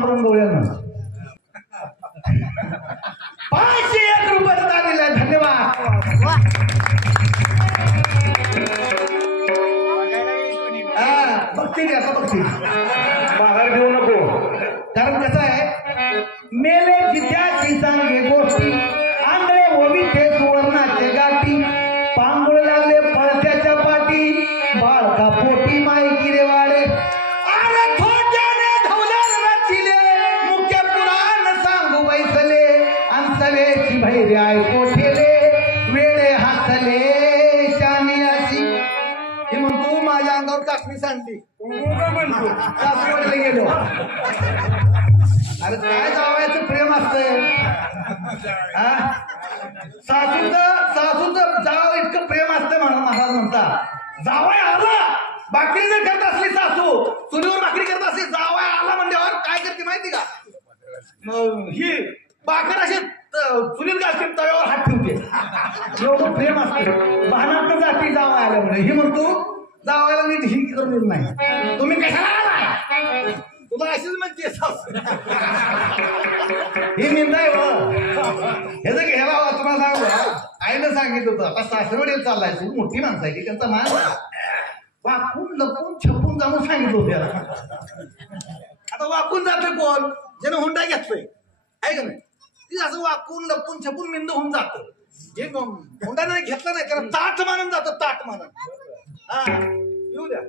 पांडुरंग गवळ्यानं 501 रुपये दान दिलाय. धन्यवाद. बघते की आता बघते माघार घेऊ नको. कारण कसं आहे मेले जिद्याची सांगे गोष्टी आंधळे ओवी ते सुवर्णाचे गाठी पांगुळ लागले पळत्याच्या पाठी बाळका पोटी मायकी रे वाडे अरे थोड्याने धवल्यार रचिले मुख्य पुराण सांगू बैसले अंसलेची भैरे ऐको ठेले वेळे हातले शानी अशी हे म्हणतो माझ्या अंगावर काकडी सांडली सासूकडे गेलो. अरे काय जावयाचं प्रेम असतंय. सासूचं जाव इतकं प्रेम असतं म्हणून महाराज म्हणतात जावय आला भाकरी जर करत असली सासू चुलीवर भाकरी करत असली जावय आला म्हणल्यावर काय करते माहिती का ही भाकर अशी चुलीत घालते तव्यावर हात ठेवते. एवढं प्रेम असतं भानात जाती जावय आल्या म्हणजे ही म्हणतो जावायला नीट ही करून येत नाही. तुम्ही कशाला आला तुला अशीच म्हणते ही निंदा आहे हे जर घ्यायला तुम्हाला सांगू आईनं सांगितलं होतं आता सासरवडीला चाललाय तू मोठी माणसं आहे की त्यांचा मान वाकून लपून छपून जाऊन सांगितलं होतं याला. आता वाकून जाते कोण ज्यानं हुंडा घेतलोय आहे का नाही ती असं वाकून लपून छपून मिंद होऊन जातं. जे हुंडा नाही घेतला नाही त्याला ताट मानून जातं ताट मानून. हा येऊ द्या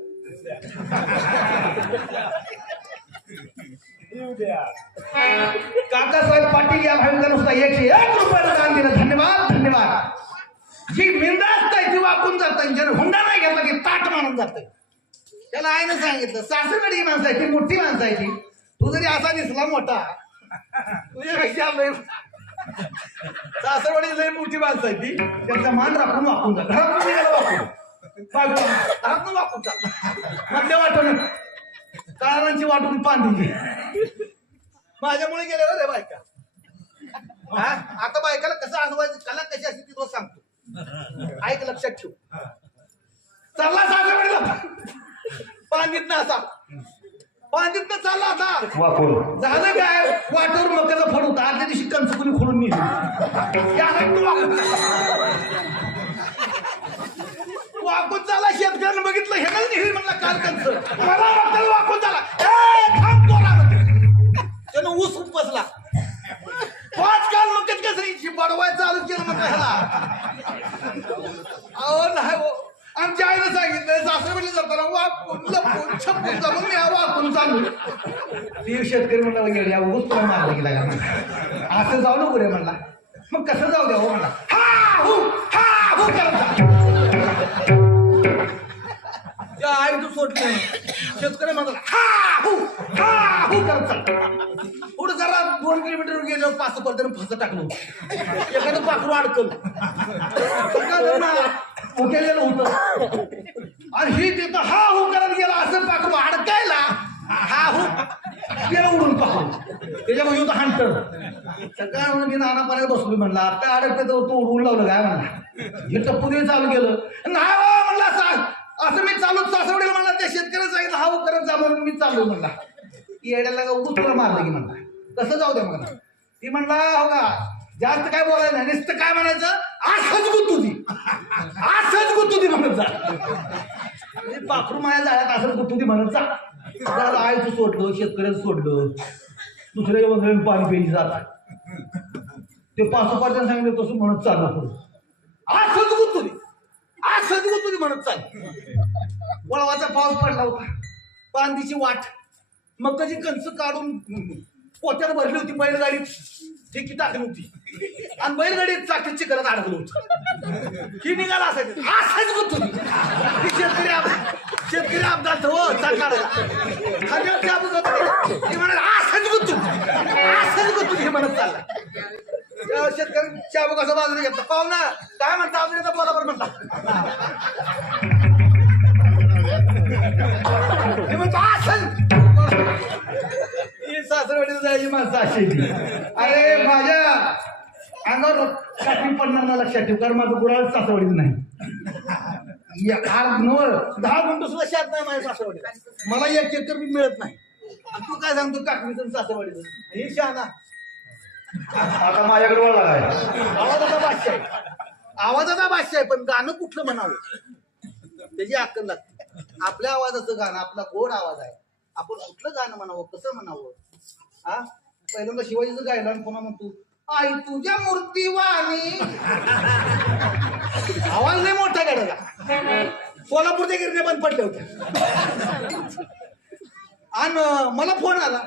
काकासाहेब पाटील या भाविका नुसता 101 रुपयाला दान दिलं. धन्यवाद धन्यवाद. जी मिंदा असताय ती वाकून जात ज्याने हुंडा नाही घेतला की ताट मानून जात. त्याला आईनं सांगितलं सासरकडे माणसं आहे ती मोठी माणसं आहे ती तू जरी असा दिसला मोठा तुझ्यापेक्षा लय सासरवाडी लय मोठी माणसं आहे ती त्यांचा मान राखून वाकून जात. घरात गेला वाकून वाकून चालत मधल्या वाटून काळांची वाटून पांढरी माझ्यामुळे गेलेलं रे बायका. आता बायकाला कसं आजवायचं कला कशी असते ती तुला सांगतो ऐक लक्षात ठेव. चालला सासरवाडीला पांडीतनं असा पांडीतनं चालला आता वाकून झालं काय वाटेवर मकाचा फड होता आदल्या दिवशी कंच कुणी खोडून नेली वाकून चाला शेतकऱ्यानं बघितलं हे नाही म्हणला काल कंच मला वाटतं वाकून चाला त्यानं ऊस उपसला 5 काल मग कसं बडवाय चालू केलं मग ह्याला अहो नाही आमच्या आईनं सांगितलं सासरवडीला जाताना वाकून लपून छपून जाऊन मी वाकून चालू ते शेतकरी म्हणला गेले ऊस तुला मारला गेला का असं जाऊ नको रे म्हणला मग कसं जाऊ द्या हो म्हणला हा हू करत आई तू सोडले शेतकरी म्हणतात हा हू करत चाल पुढे जरा 2 किलोमीटर गेल्यावर 5 पर्यंत फसं टाकलं एखादं पाखरू अडकलं उकेलेलं होतं आणि ही तिथं हा हू करत गेला असं पाखरू अडकायला हा हू गेला उडून पाखरू त्याच्यामध्ये होतं हंटर सगळ्या म्हणून मी नानापर्यंत बसलो म्हणला आता अडकते तर तू उडवून लावलं काय म्हणला हे टप्पूने चालू केलं नाही म्हणला सांग असं मी चालू सासवडीला म्हणला त्या शेतकऱ्याला सांगितलं हा करत जा म्हणून मी चालू म्हणला येड्याला का उगूच तुला मारलं की म्हणला कसं जाऊ द्या म्हणला ती म्हणला हो का जास्त काय बोलायचं नाही नुसतं काय म्हणायचं असंच गुत्तुदी म्हणत जा पाखरू माझ्या जाळ्यात असंच गुत्तुदी म्हणत जा आईचं सोडलं शेतकऱ्याचं सोडलं दुसऱ्या वगैरे पाणी प्यायची जात ते 5 पर्यंत सांगितलं तसं म्हणत चाललं असंच गुत्तुदी म्हणत चाल. वळवाचा पाऊस पडला होता पांदीची वाट मग कधी कंच काढून पोत्यात भरली होती बैलगाडी ठेकी टाकली होती आणि बैलगाडी चाकीची करत अडकलं होतं ही निघाला असायचं असंच गुत्तुदी शेतकरी अपघात हो चाकाला असंच गुत्तुदी हे म्हणत चालला. शेतकरी चाबूक असं बाजूला घेतलं पाहुणा काय म्हणता अजून बरोबर म्हणता सासरवाडीला जायची माणसं अशी अरे माझ्या अंगावर काठी पडणार ना लक्षात ठेव कारण माझं गुराळ सासरवाडीच नाही 10 गुंठ सुद्धा शेत नाही माझ्या सासरवाडीला मला 1 एकर बी मिळत नाही आणि तू काय सांगतो काकणीचं सासरवाडीचं हे शहाणा आता माझ्याकडे वळला काय आवाजाचा भाष्य आहे आवाजाचा भाष्य आहे पण गाणं कुठलं म्हणावं त्याची अक्कल लागते आपल्या आवाजाचं गाणं आपला गोड आवाज आहे आपण कुठलं गाणं म्हणावं कसं म्हणावं हा पहिल्यांदा शिवाजीचं गायलं आणि पुन्हा म्हणतो आई तुझ्या मूर्तीवाणी आवाज लय मोठा काढायला सोलापूरच्या गिरण्या बंद पडल्या होत्या आणि मला फोन आला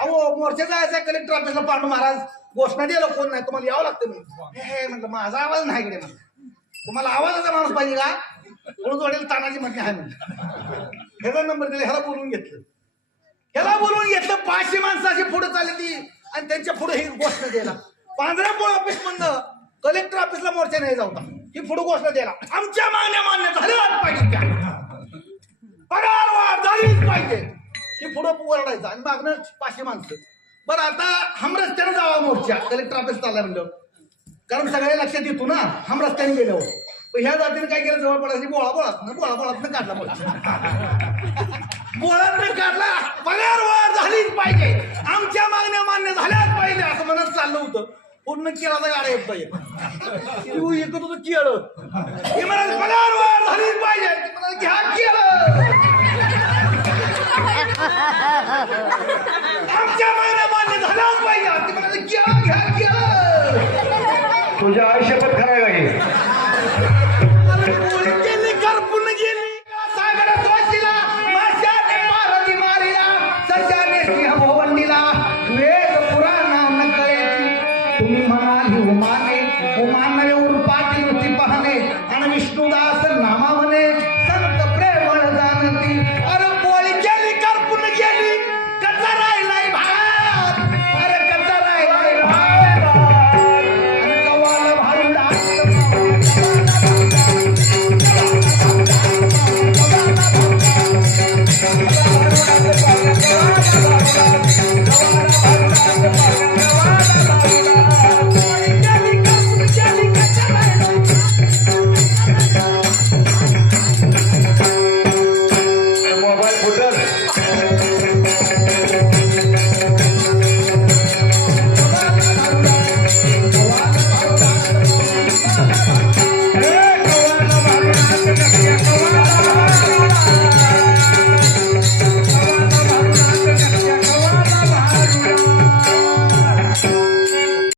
अहो मोर्चा जायचा कलेक्टर ऑफिसला पांडू महाराज घोषणा द्यायला कोण नाही तुम्हाला यावं लागतं म्हणून हे म्हटलं माझा आवाज नाही कडे म्हणलं तुम्हाला आवाजाचा माणूस पाहिजे का म्हणून जोडेल तानाजी म्हटली आहे म्हणलं ह्याचा नंबर दिला ह्याला बोलवून घेतलं 500 माणसं अशी पुढे चालली ती आणि त्यांच्या पुढे ही घोषणा द्यायला पांढऱ्यापोळ ऑफिस मधनं कलेक्टर ऑफिसला मोर्चा नाही जाऊ ही पुढे घोषणा द्यायला आमच्या मागण्या मान्य झाल्याच पाहिजे पगार वाढ झालीच पाहिजे ही पुढे ओरडायचं आणि मागणं 500 माणसं बरं आता हम रस्त्याने जावा मोर्चा कलेक्टर ऑफिस चालला म्हणलं कारण सगळ्या लक्षात येतो ना हम रस्त्याने गेल्यावर ह्या जातीने काय केलं जवळ पडायची बोळात काढला बोळात काढला पगार वाढ झालीच पाहिजे आमच्या मागण्या मान्य झाल्याच पाहिजे असं म्हणत चाललं होतं पूर्ण केळाचा गाडा येत पाहिजे तू एकत होतं केळ म्हणत पगार वाढ झालीच पाहिजे घ्या केळ आमच्या मागण्या मान्य झाल्याच पाहिजे ती म्हणाली घ्या तुझ्या आयुष्यात खरं